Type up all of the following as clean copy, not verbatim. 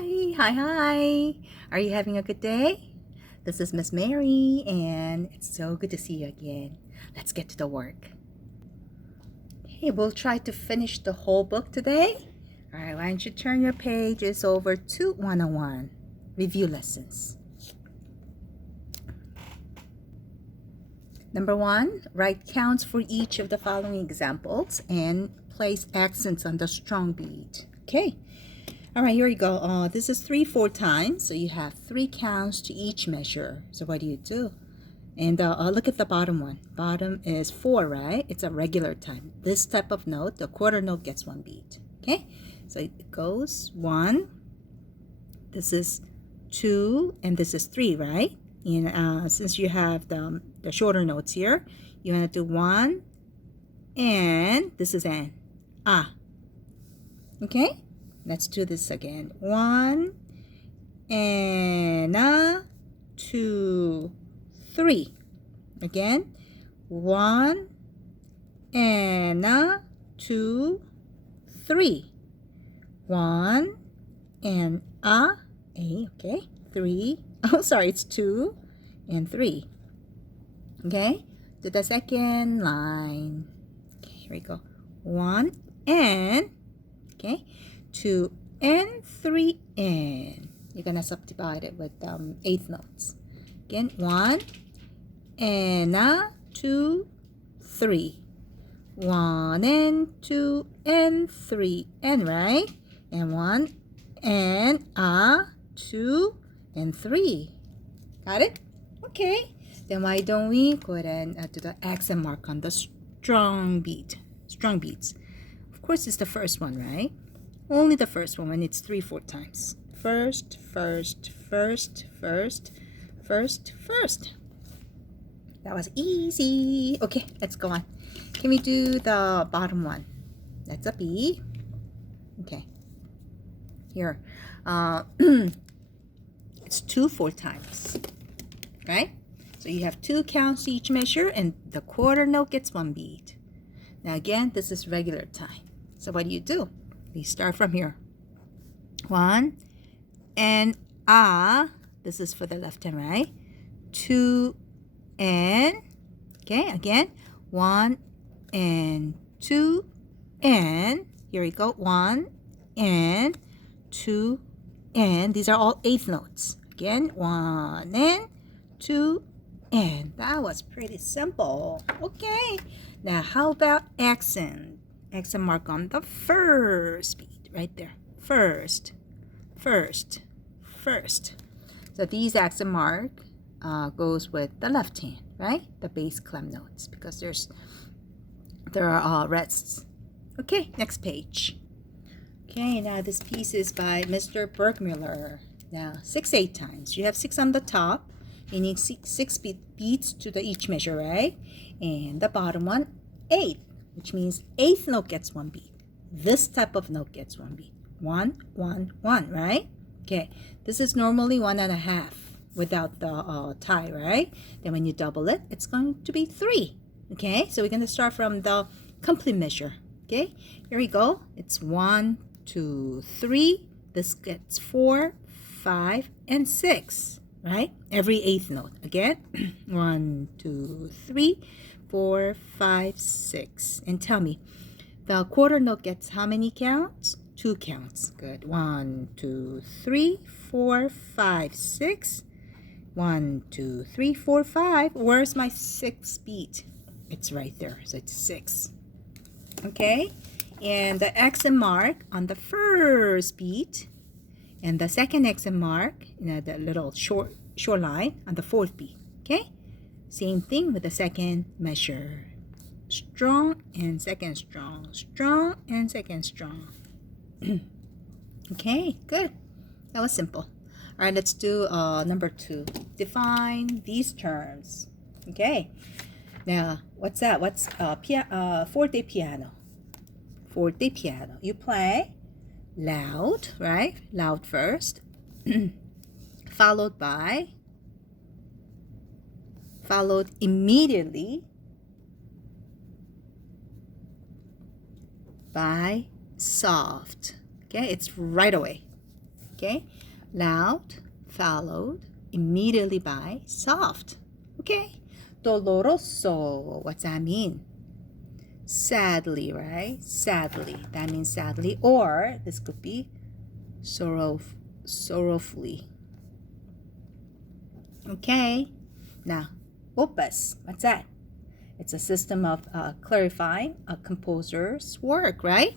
Hi. Are you having a good day? This is Miss Mary, and it's so good to see you again. Let's get to the work. Okay, we'll try to finish the whole book today. All right, why don't you turn your pages over to 101, Review Lessons. Number 1, write counts for each of the following examples and place accents on the strong beat. Okay. All right, here we go. This is 3 4 times, so you have 3 counts to each measure. So what do? And look at the bottom one. Bottom is 4, right? It's a regular time. This type of note, the quarter note gets 1 beat. Okay, so it goes 1. This is 2, and this is 3, right? And since you have the shorter notes here, you want to do 1, and this is an. Okay. Let's do this again. 1 and 2, 3. Again. 1 and 2, 3. 1 and a. Okay. 3. Oh, sorry. It's 2 and 3. Okay. To the second line. Okay. Here we go. 1 and. Okay. 2 and 3 and. You're gonna subdivide it with eighth notes. Again, 1 and 2, 3. 1 and 2 and 3 and, right? And 1 and 2 and 3. Got it? Okay. Then why don't we go ahead and do the accent mark on the strong beat? Strong beats. Of course, it's the first one, right? Only the first one when it's 3 4 times. First. That was easy. Okay, let's go on. Can we do the bottom one? That's a B. Okay. Here. It's 2 4 times. Right? So you have 2 counts to each measure, and the quarter note gets 1 beat. Now again, this is regular time. So what do? We start from here. 1 and this is for the left and right. 2 and, okay, again, 1 and 2 and, here we go, 1 and 2 and. These are all eighth notes. Again, 1 and 2 and. That was pretty simple. Okay, now how about accent? Accent mark on the first beat right there. First. So these accent mark goes with the left hand, right? The bass clef notes, because there are rests. Okay, next page. Okay, now this piece is by Mr. Bergmuller. Now 6 8 times. You have 6 on the top. You need 6 beats to each measure, right? And the bottom one, 8. Which means eighth note gets 1 beat. This type of note gets 1 beat. 1 1 1, right? Okay, this is normally 1.5 without the tie, right? Then when you double it, it's going to be 3. Okay, so we're going to start from the complete measure. Okay, here we go. It's 1 2 3. This gets 4 5 and 6, right? Every eighth note. Again, 1 2 3 4 5 6. And tell me, the quarter note gets how many counts? 2 counts. Good. 1 2 3 4 5 6. 1 2 3 4 5. Where's my 6th beat? It's right there. So it's 6. Okay, and the accent mark on the first beat, and the second accent mark, the little short line on the 4th beat. Okay, same thing with the second measure. Strong and second strong. Strong and second strong. Okay, good. That was simple. All right, let's do number 2. Define these terms. Okay. Now, what's that? What's forte piano? Forte piano. You play loud, right? Loud first. Followed immediately by soft. Okay, it's right away. Okay, loud followed immediately by soft. Okay, doloroso, what's that mean? Sadly, right? Sadly, that means sadly, or this could be sorrowfully. Okay, now opus, what's that? It's a system of clarifying a composer's work, right?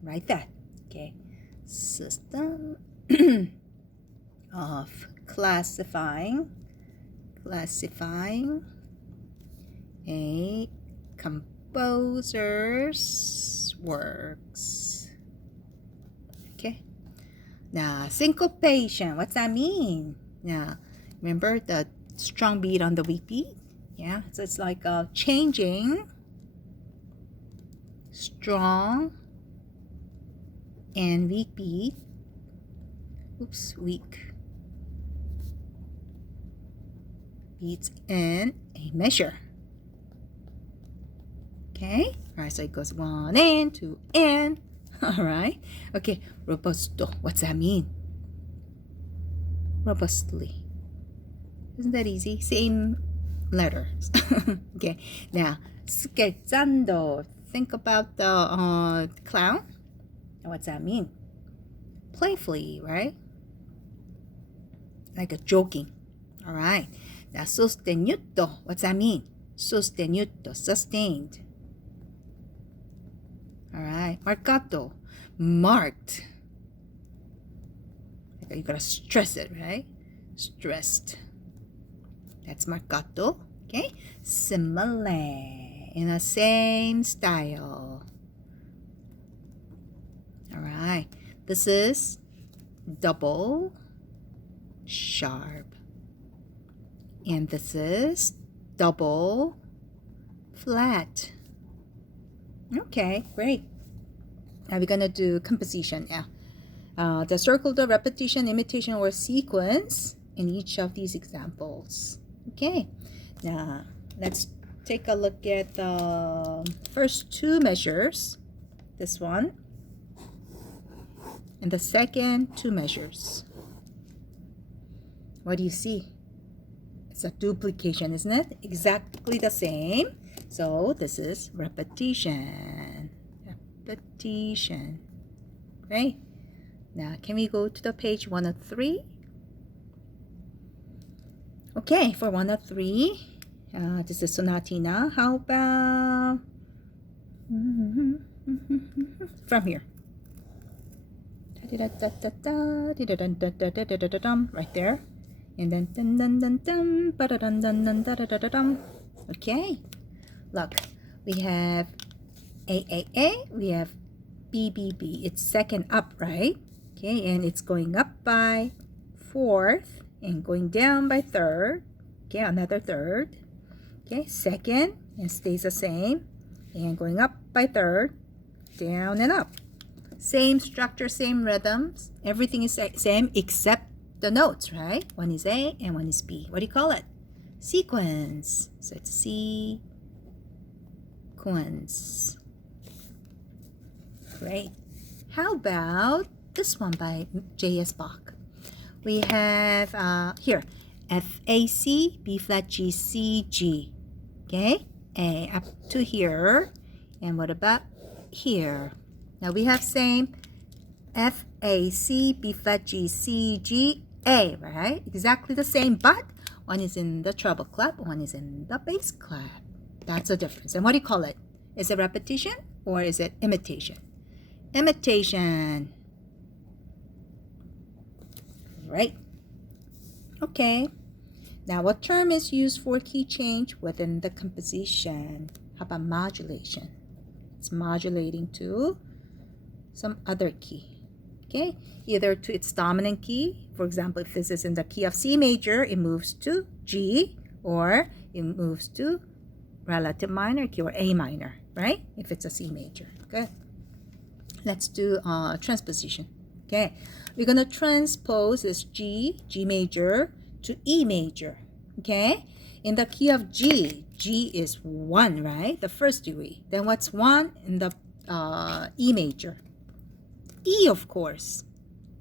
Write that. Okay, system of classifying a composer's works. Okay, now syncopation, what's that mean? Now remember the strong beat on the weak beat? Yeah, so it's like changing strong and weak beat. Oops, weak beats in a measure. Okay, all right, so it goes 1 and 2 and. All right, okay, robusto, what's that mean? Robustly. Isn't that easy? Same letters. Okay, now scherzando, think about the clown. What's that mean? Playfully, right? Like a joking. All right, now sostenuto, what's that mean? Sostenuto, sustained. All right, marcato, marked. You gotta stress it, right? Stressed. That's marcato. Okay, simile, in the same style. All right, this is double sharp, and this is double flat. Okay, great. Now we're gonna do composition. Yeah, the circle, the repetition, imitation, or sequence in each of these examples. Okay, now let's take a look at the first two measures. This one and the second two measures. What do you see? It's a duplication, isn't it? Exactly the same. So this is repetition. Repetition. Great. Now can we go to the page 103? Okay, for 103, this is sonatina. How about from here? Right there. And then dun dun dun dun ba dun dun dun da da da dum. Okay. Look, we have A, we have B. It's second up, right? Okay, and it's going up by fourth and going down by third. Okay, another third. Okay, second and stays the same, and going up by third, down and up. Same structure, same rhythms. Everything is same except the notes, right? One is A and one is B. What do you call it? Sequence. So it's sequence. Great. How about this one by J.S. Bach? We have here F, A, C, B flat, G, C, G. Okay, A up to here. And what about here? Now we have same F, A, C, B flat, G, C, G, A, right? Exactly the same, but one is in the treble clef, one is in the bass clef. That's the difference. And what do you call it? Is it repetition or is it imitation? Imitation. Right. Okay. Now, what term is used for key change within the composition? How about modulation? It's modulating to some other key. Okay, either to its dominant key. For example, if this is in the key of C major, it moves to G, or it moves to relative minor key or A minor, right? If it's a C major. Good. Let's do transposition. Okay, we're gonna transpose this G major to E major. Okay, in the key of G is 1, right? The first degree. Then what's 1 in the E major? E, of course.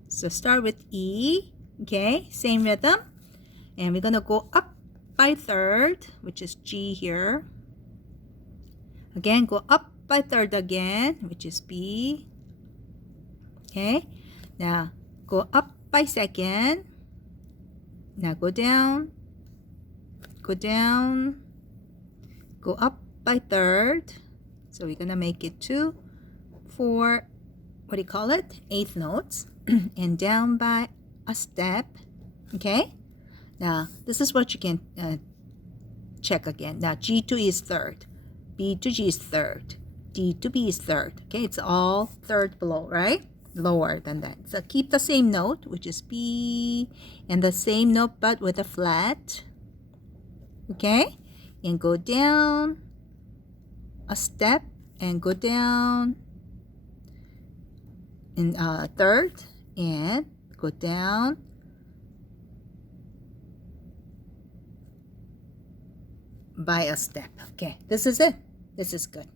So start with E, okay, same rhythm. And we're gonna go up by third, which is G here. Again, go up by third again, which is B. Okay, now go up by second. Now go down, go up by third. So we're gonna make it 2, 4, what do you call it? Eighth notes. And down by a step. Okay, now this is what you can check again. Now G to E is third, B to G is third, D to B is third. Okay, it's all third below, right? Lower than that. So keep the same note, which is B, and the same note but with a flat. Okay, and go down a step and go down in third and go down by a step. Okay, this is it. This is good.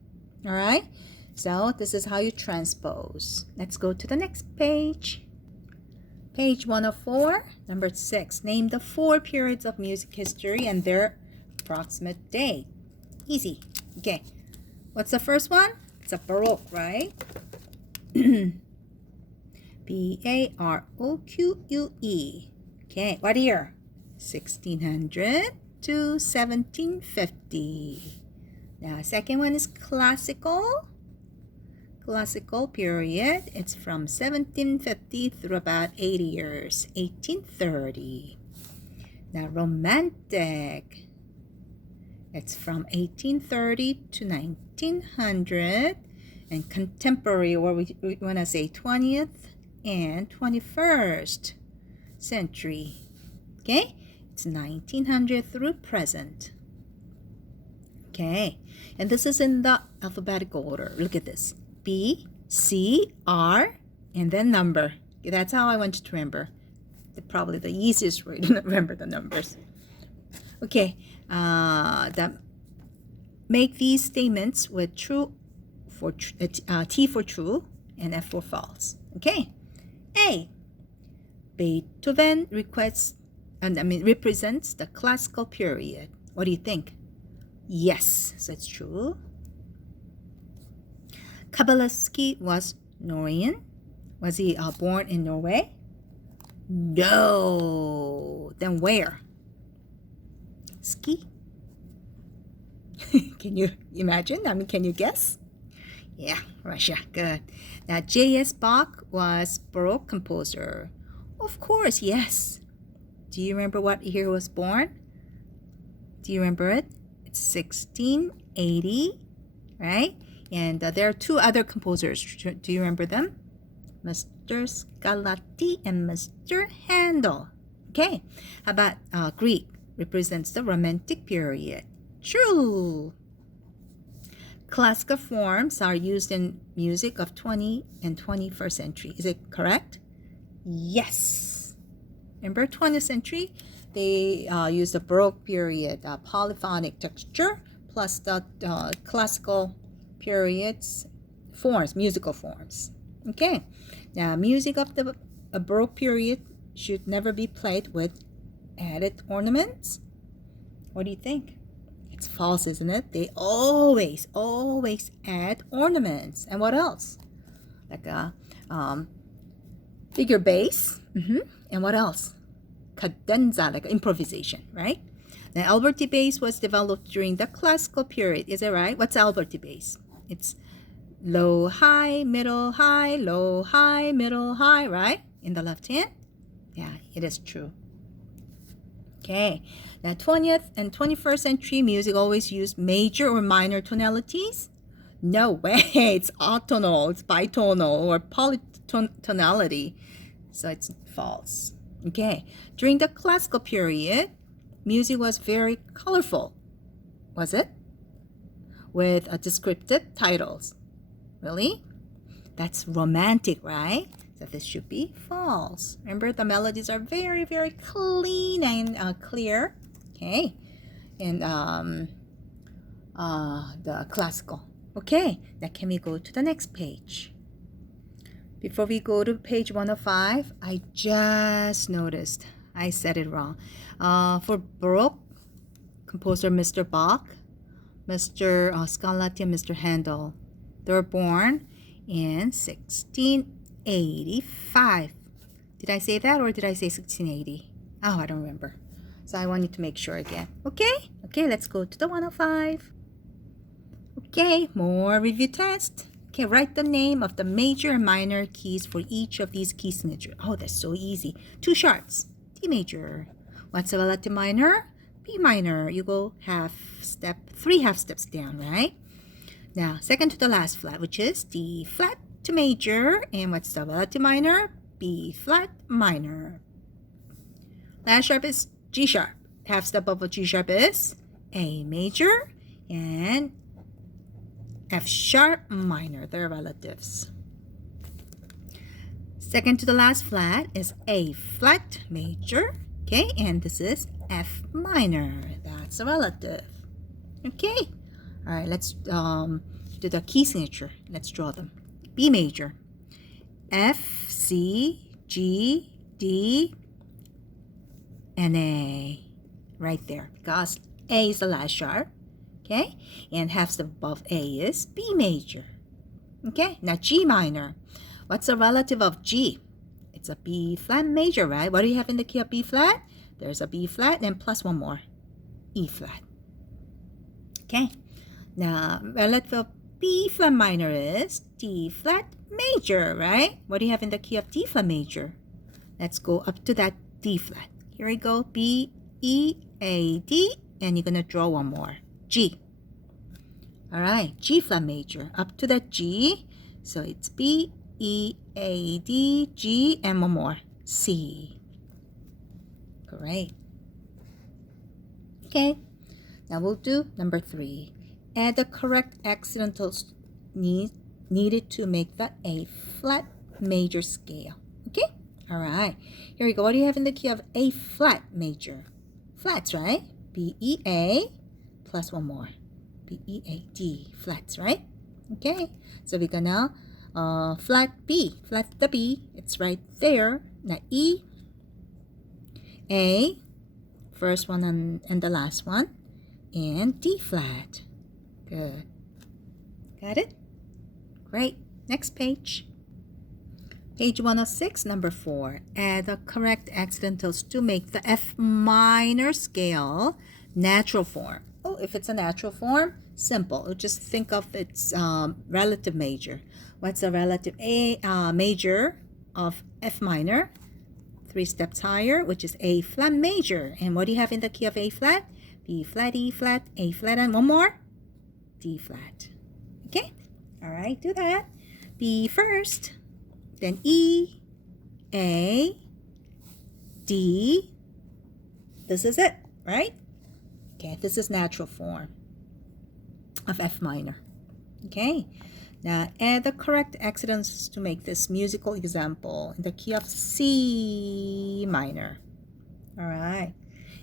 All right, so this is how you transpose. Let's go to the next page. Page 104, number 6. Name the 4 periods of music history and their approximate date. Easy. Okay, what's the first one? It's a Baroque, right? Baroque. Okay, what year? 1600 to 1750. Now, second one is classical. Classical period. It's from 1750 through about 80 years, 1830. Now, romantic. It's from 1830 to 1900. And contemporary, or we want to say 20th and 21st century. Okay, it's 1900 through present. Okay, and this is in the alphabetical order. Look at this. B, C, R, and then number. Okay, that's how I want you to remember. Probably the easiest way to remember the numbers. Okay, make these statements with true for T for true and F for false. Okay. A. Beethoven represents the classical period. What do you think? Yes, that's true. Kabalevsky was Norwegian. Was he born in Norway? No. Then where? Ski? Can you imagine? Can you guess? Yeah, Russia. Good. Now, J.S. Bach was Baroque composer. Of course, yes. Do you remember what year he was born? Do you remember it? It's 1680, right? And there are 2 other composers. Do you remember them? Mr. Scarlatti and Mr. Handel. Okay. How about Greek? Represents the Romantic period. True. Classical forms are used in music of 20th and 21st century. Is it correct? Yes. Remember 20th century? They used the Baroque period polyphonic texture plus the classical periods forms, musical forms. Okay. Now, music of the Baroque period should never be played with added ornaments. What do you think? It's false, isn't it? They always add ornaments. And what else? Like a figure bass. And what else? Cadenza, like improvisation, right? Now, Alberti bass was developed during the classical period. Is it right? What's Alberti bass? It's low, high, middle, high, low, high, middle, high, right? In the left hand? Yeah, it is true. Okay, now 20th and 21st century music always used major or minor tonalities? No way, it's atonal, it's bitonal, or polytonality. So it's false. Okay, during the classical period, music was very colorful. Was it? With descriptive titles. Really? That's romantic, right? So this should be false. Remember, the melodies are very, very clean and clear. Okay. And the classical. Okay. Now can we go to the next page? Before we go to page 105, I just noticed I said it wrong. For Baroque, composer Mr. Bach, Mr. Scarlatti, and Mr. Handel, they were born in 1685. Did I say that or did I say 1680? Oh, I don't remember. So I wanted to make sure again. Okay, let's go to the 105. Okay, more review test. Okay, write the name of the major and minor keys for each of these key signatures. Oh, that's so easy. 2 sharps, D major. What's the relative minor? B minor. You go 3 half steps down, right? Now, second to the last flat, which is D flat to major. And what's the relative minor? B flat minor. Last sharp is G sharp. Half step above G sharp is A major. And F sharp minor, they're relatives. Second to the last flat is A flat major, okay, and this is F minor, that's a relative. Okay, all right, let's do the key signature. Let's draw them. B major, F, C, G, D, and A, right there, because A is the last sharp. Okay, and half step above A is B major. Okay, now G minor. What's the relative of G? It's a B flat major, right? What do you have in the key of B flat? There's a B flat and plus one more, E flat. Okay, now relative of B flat minor is D flat major, right? What do you have in the key of D flat major? Let's go up to that D flat. Here we go, B, E, A, D, and you're gonna draw one more. G. All right, G flat major, up to that G. So it's B, E, A, D, G, and one more, C. Great. Okay, now we'll do number 3. Add the correct accidentals needed to make the A flat major scale. Okay, all right. Here we go. What do you have in the key of A flat major? Flats, right? B, E, A. Plus one more, B, E, A, D, flats, right? Okay, so we're gonna flat B, flat the B, it's right there. Now E, A, first one and the last one, and D flat. Good. Got it? Great. Next page. Page 106, number 4. Add the correct accidentals to make the F minor scale natural form. Oh, if it's a natural form, simple. Just think of its relative major. What's the relative major of F minor? 3 steps higher, which is A flat major. And what do you have in the key of A flat? B flat, E flat, A flat, and one more, D flat. Okay, all right, do that. B first, then E, A, D. This is it, right? Okay, this is natural form of F minor. Okay, now add the correct accidents to make this musical example in the key of C minor. All right,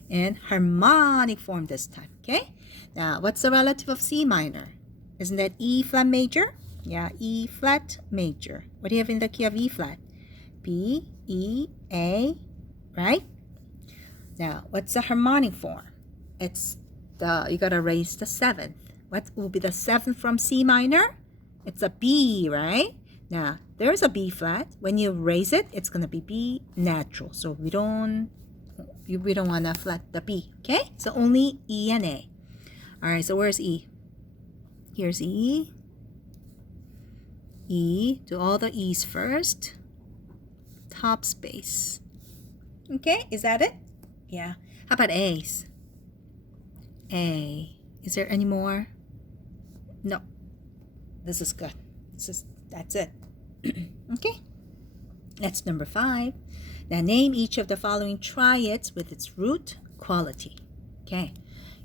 and harmonic form this time. Okay, now what's the relative of C minor? Isn't that E flat major? Yeah, E flat major. What do you have in the key of E flat? B, E, A, right? Now, what's the harmonic form? It's you gotta raise the 7th. What will be the 7th from C minor? It's a B, right? Now, there's a B flat. When you raise it, it's gonna be B natural. So we don't wanna flat the B, okay? So only E and A. All right, so where's E? Here's E. E, do all the E's first. Top space. Okay, is that it? Yeah. How about A's? A. Is there any more? No. This is good. That's it. Okay. That's number 5. Now name each of the following triads with its root quality. Okay.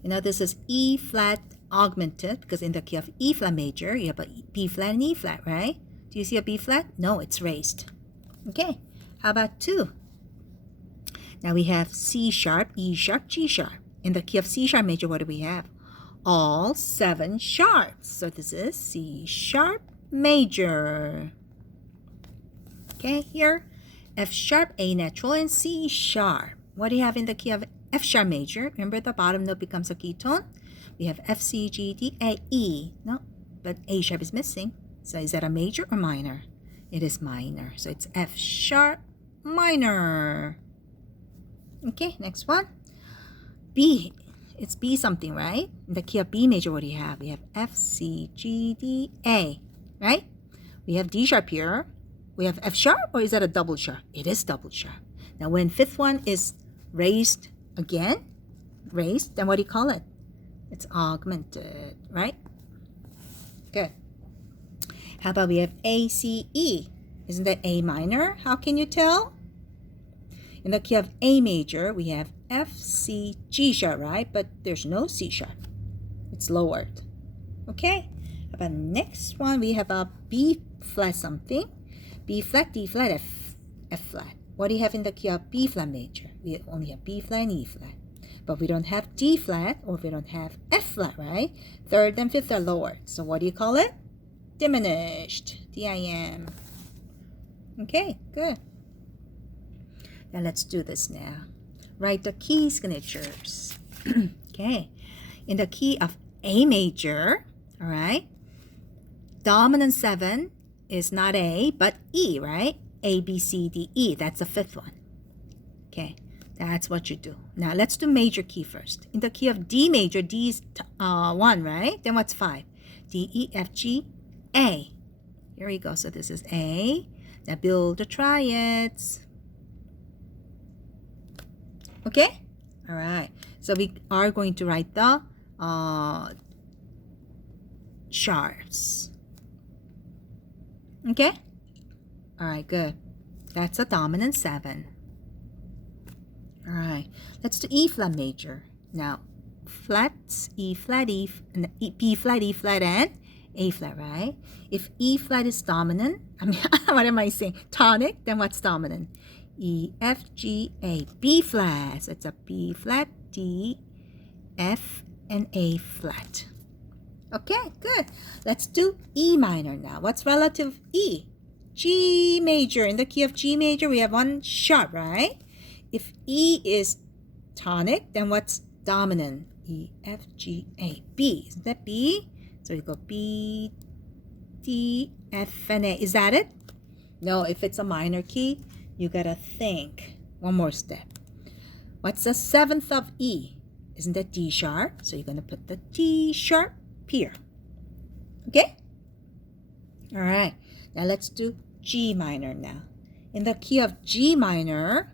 You know, this is E flat augmented because in the key of E flat major, you have a B flat and E flat, right? Do you see a B flat? No, it's raised. Okay. How about 2? Now we have C sharp, E sharp, G sharp. In the key of C sharp major, what do we have? All 7 sharps. So this is C sharp major. Okay, here, F sharp, A natural, and C sharp. What do you have in the key of F sharp major? Remember the bottom note becomes a key tone. We have F, C, G, D, A, E. No, but A sharp is missing. So is that a major or minor? It is minor. So it's F sharp minor. Okay, next one. B. It's B something, right? In the key of B major, what do you have? We have F, C, G, D, A, right? We have D sharp here. We have F sharp, or is that a double sharp? It is double sharp. Now, when fifth one is raised again, then what do you call it? It's augmented, right? Good. How about we have A, C, E? Isn't that A minor? How can you tell? In the key of A major, we have F, C, G sharp, right? But there's no C sharp. It's lowered. Okay. How about next one? We have a B flat something. B flat, D flat, F flat. What do you have in the key of B flat major? We only have B flat and E flat. But we don't have D flat, or we don't have F flat, right? Third and fifth are lowered. So what do you call it? Diminished. D-I-M. Okay, good. Now let's do this now. Write the key signatures. Okay. In the key of A major, all right, dominant 7 is not A, but E, right? A, B, C, D, E. That's the fifth one. Okay, that's what you do. Now, let's do major key first. In the key of D major, D is 1, right? Then what's 5? D, E, F, G, A. Here we go. So this is A. Now, build the triads. Okay? All right. So we are going to write the sharps. Okay? All right, good. That's a dominant 7. All right. Let's do E flat major. Now, flats, E flat, B flat, E flat, and A flat, right? If E flat is dominant, what am I saying? Tonic, then what's dominant? E, F, G, A. B flat. So it's a B flat, D, F, and A flat. Okay, good. Let's do E minor now. What's relative E? G major. In the key of G major, we have one sharp, right? If E is tonic, then what's dominant? E, F, G, A, B. Isn't that B? So you go B, D, F, and A. Is that it? No, if it's a minor key, you gotta think. One more step. What's the 7th of E? Isn't that D sharp? So you're gonna put the D sharp here. Okay? All right. Now let's do G minor now. In the key of G minor,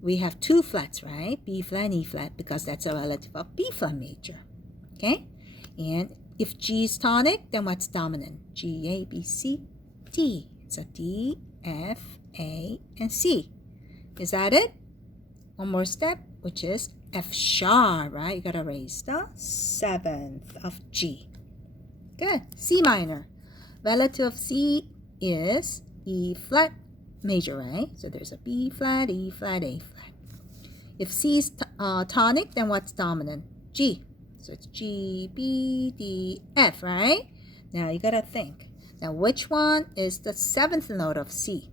we have 2 flats, right? B flat and E flat, because that's a relative of B flat major. Okay? And if G is tonic, then what's dominant? G, A, B, C, D. It's a D, F, A, and C. Is that it? One more step, which is F sharp, right? You gotta raise the 7th of G. Good. C minor. Relative of C is E flat major, right? So there's a B flat, E flat, A flat. If C is tonic, then what's dominant? G. So it's G, B, D, F, right? Now you gotta think. Now which one is the 7th note of C?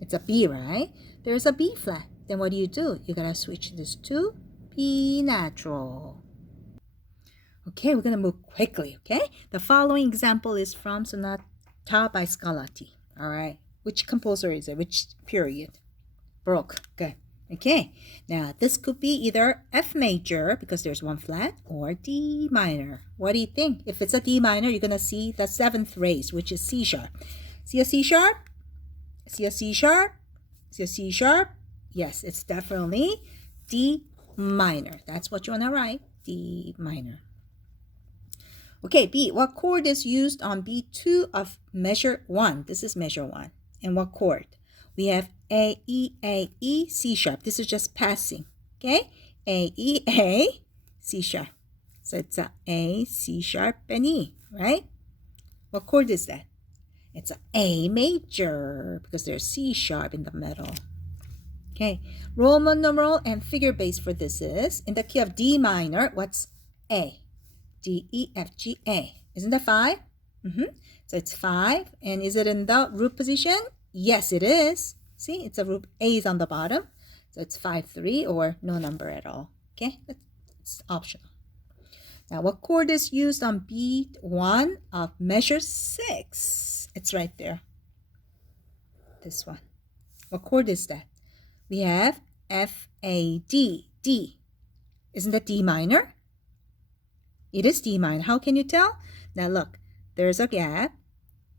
It's a B, right? There's a B flat. Then what do? You gotta switch this to B natural. Okay, we're gonna move quickly, okay? The following example is from Sonata by Scarlatti. All right. Which composer is it? Which period? Baroque. Good. Okay. Now, this could be either F major, because there's one flat, or D minor. What do you think? If it's a D minor, you're going to see the 7th raised, which is C sharp. See a C sharp? See a C sharp? See a C sharp? Yes, it's definitely D minor. That's what you want to write. D minor. Okay, B. What chord is used on B2 of measure 1? This is measure 1. And what chord? We have A, E, C sharp. This is just passing. Okay? A, E, C sharp. So it's A, C sharp, and E, right? What chord is that? It's A major, because there's C sharp in the middle. Okay. Roman numeral and figure base for this is, in the key of D minor, what's A? D, E, F, G, A. Isn't that 5? So it's 5. And is it in the root position? Yes, it is. See, it's a root. A is on the bottom. So it's 5-3 or no number at all. Okay, it's optional. Now, what chord is used on beat 1 of measure 6? It's right there. This one. What chord is that? We have F, A, D. D. Isn't that D minor? It is D minor. How can you tell? Now look, there's a gap.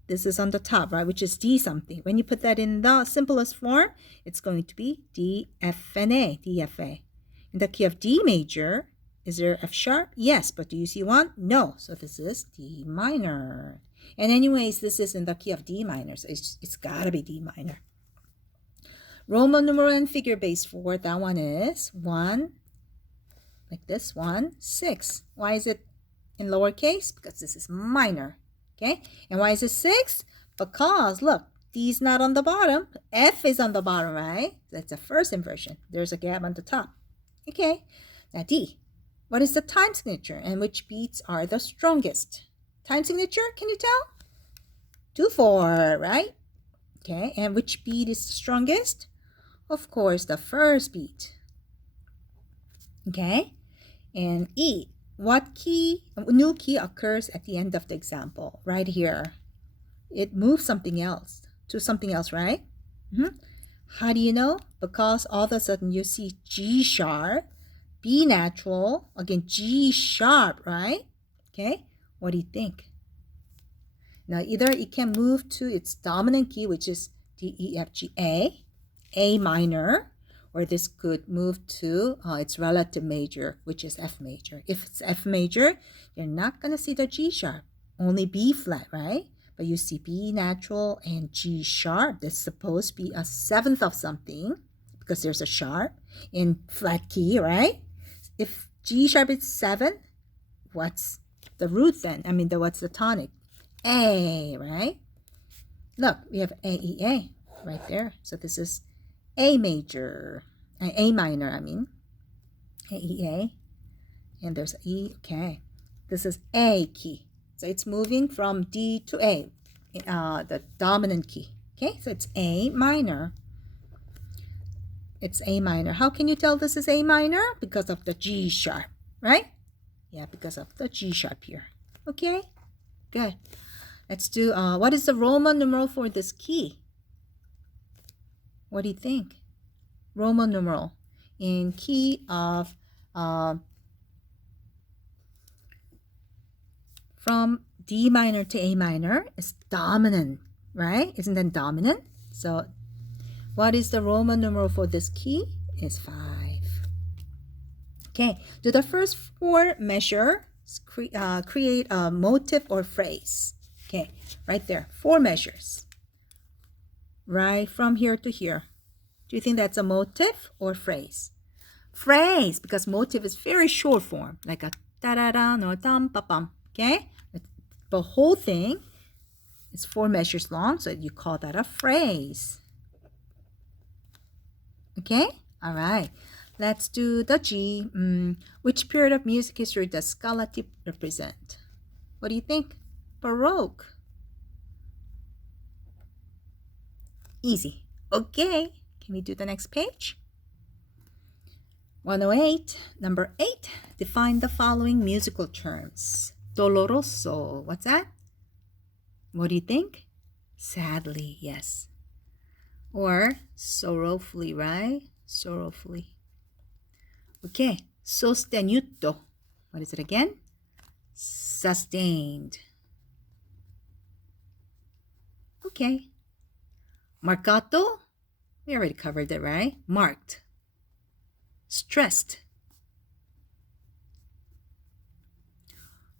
This is on the top, right, which is D something. When you put that in the simplest form, it's going to be D, F, and A, D, F, A. In the key of D major, is there F sharp? Yes, but do you see one? No. So this is D minor. And anyways, this is in the key of D minor, so it's got to be D minor. Roman numeral and figure base 4, that one is 1, like this, 1, 6. Why is it in lowercase? Because this is minor. Okay, and why is it 6? Because, look, D is not on the bottom. F is on the bottom, right? That's the first inversion. There's a gap on the top. Okay, now D. What is the time signature and which beats are the strongest? Time signature, can you tell? 2-4, right? Okay, and which beat is the strongest? Of course, the first beat. Okay, and E. What key, new key occurs at the end of the example? Right here. It moves something else to something else, right? How do you know? Because all of a sudden you see G sharp, B natural, again G sharp, right? Okay, what do you think? Now either it can move to its dominant key, which is D, E, F, G, A minor, or this could move to its relative major, which is F major. If it's F major, you're not going to see the G sharp, only B flat, right? But you see B natural and G sharp. That's supposed to be a seventh of something because there's a sharp in flat key, right? If G sharp is 7, what's the root then? I mean, what's the tonic? A, right? Look, we have A, E, A right there. So this is A major, A minor, I mean. A, E, A. And there's E, okay. This is A key. So it's moving from D to A, the dominant key. Okay, so it's A minor. It's A minor. How can you tell this is A minor? Because of the G sharp, right? Yeah, because of the G sharp here. Okay, good. Let's do, what is the Roman numeral for this key? What do you think? Roman numeral in key of, from D minor to A minor is dominant, right? Isn't that dominant? So what is the Roman numeral for this key? Is 5. Okay, do the first 4 measures create a motive or phrase? Okay, right there, 4 measures. Right from here to here. Do you think that's a motive or phrase? Phrase, because motive is very short form, like a da-da-da, no dum-pa-pum, okay? The whole thing is 4 measures long, so you call that a phrase. Okay? All right. Let's do the G. Which period of music history does Scarlatti represent? What do you think? Baroque. Easy. Okay. Can we do the next page? 108. Number 8. Define the following musical terms. Doloroso. What's that? What do you think? Sadly, yes. Or sorrowfully, right? Sorrowfully. Okay. Sostenuto. What is it again? Sustained. Okay. Marcato. We already covered that, right? Marked. Stressed.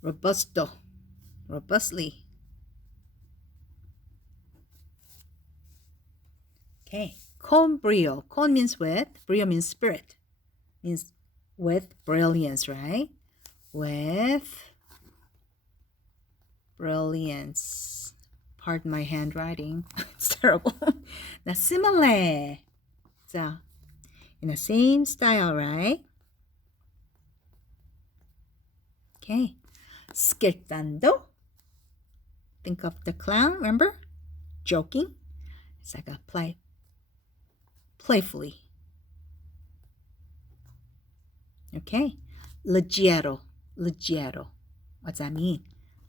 Robusto. Robustly. Okay. Con brio. Con means with. Brio means spirit. Means with brilliance, right? With brilliance. Pardon my handwriting. It's terrible. Now, simile. So, in the same style, right? Okay. Scherzando. Think of the clown, remember? Joking. It's like a playfully. Okay. Leggero. Leggero. What's that mean?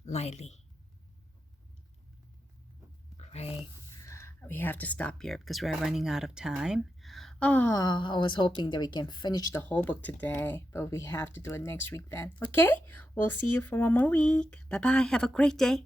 Lightly. Great. We have to stop here because we're running out of time. Oh, I was hoping that we can finish the whole book today, but we have to do it next week then. Okay? We'll see you for one more week. Bye-bye. Have a great day.